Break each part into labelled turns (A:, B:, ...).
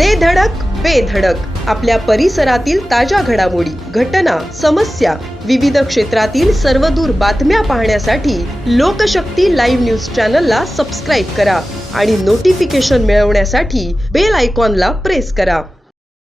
A: दे धडक बेधडक आपल्या परिसरातील ताज्या घडामोडी घटना समस्या विविध क्षेत्रातील सर्वदूर बातम्या पाहण्यासाठी लोकशक्ती लाईव्ह न्यूज चॅनलला सबस्क्राईब करा आणि नोटिफिकेशन मिळवण्यासाठी बेल आयकॉनला प्रेस करा.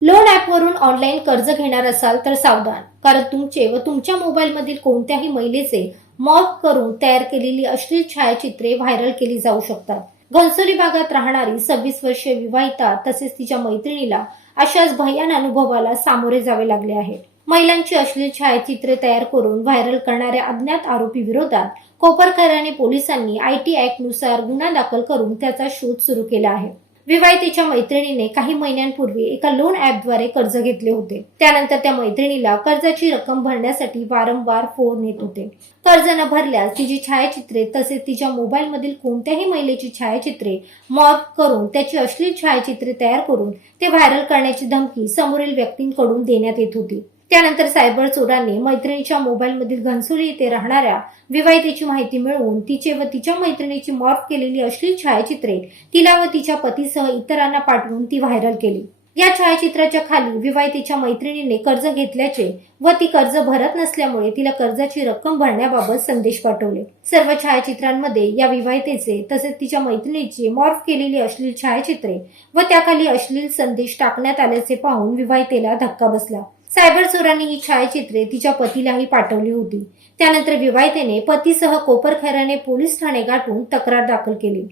B: लोन ॲपवरून ऑनलाईन कर्ज घेणार असाल तर सावधान कारण तुमचे व तुमच्या मोबाईलमधील कोणत्याही महिलेचे मॉक करून तयार केलेली अश्लील छायाचित्रे व्हायरल केली जाऊ शकतात. घनसोली भागात राहणारी सव्वीस वर्षीय विवाहिता तसेच तिच्या मैत्रिणीला अशाच भयान अनुभवाला सामोरे जावे लागले आहे. महिलांची अश्लील छायाचित्रे तयार करून व्हायरल करणाऱ्या अज्ञात आरोपी विरोधात कोपरकराने पोलिसांनी आय टी ऍक्टनुसार गुन्हा दाखल करून त्याचा शोध सुरू केला आहे. विवाहितेच्या मैत्रिणीने काही महिन्यांपूर्वी एका लोन ऍपद्वारे कर्ज घेतले होते. त्यानंतर त्या मैत्रिणीला कर्जाची रक्कम भरण्यासाठी वारंवार फोन येत होते. कर्ज न भरल्यास तिची छायाचित्रे तसेच तिच्या मोबाईलमधील कोणत्याही महिलेची छायाचित्रे मॉर्फ करून त्याची अश्लील छायाचित्रे तयार करून ते व्हायरल करण्याची धमकी समोरील व्यक्तींकडून देण्यात येत होती. त्यानंतर सायबर चोरांनी मैत्रिणीच्या मोबाईलमधील घनसोली येथे राहणाऱ्या विवाहितेची माहिती मिळवून तिचे व तिच्या मैत्रिणीची मॉर्फ केलेली अश्लील छायाचित्रे तिला व तिच्या पतीसह इतरांना पाठवून ती व्हायरल केली. या छायाचित्राच्या खाली विवाहितेच्या मैत्रिणीने कर्ज घेतल्याचे व ती कर्ज भरत नसल्यामुळे तिला कर्जाची रक्कम भरण्याबाबत संदेश पाठवले. सर्व छायाचित्रांमध्ये या विवाहितेचे तसेच तिच्या मैत्रिणीची मॉर्फ केलेली अश्लील छायाचित्रे व त्याखाली अश्लील संदेश टाकण्यात आल्याचे पाहून विवाहितेला धक्का बसला. सायबर चोरांनी ही छायाचित्रे तिच्या पतीलाही पाठवली होती. त्यानंतर विवाहितेने पतीसह कोपरखैराने पोलीस ठाणे गाठून तक्रार दाखल केली.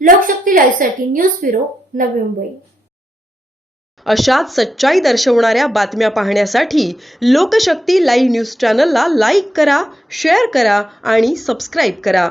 B: लोकशक्ती लाईव्हसाठी न्यूज ब्युरो नवी मुंबई.
A: अशाच सच्चाई दर्शवणाऱ्या बातम्या पाहण्यासाठी लोकशक्ती लाईव्ह न्यूज चॅनलला लाईक करा शेअर करा आणि सबस्क्राईब करा.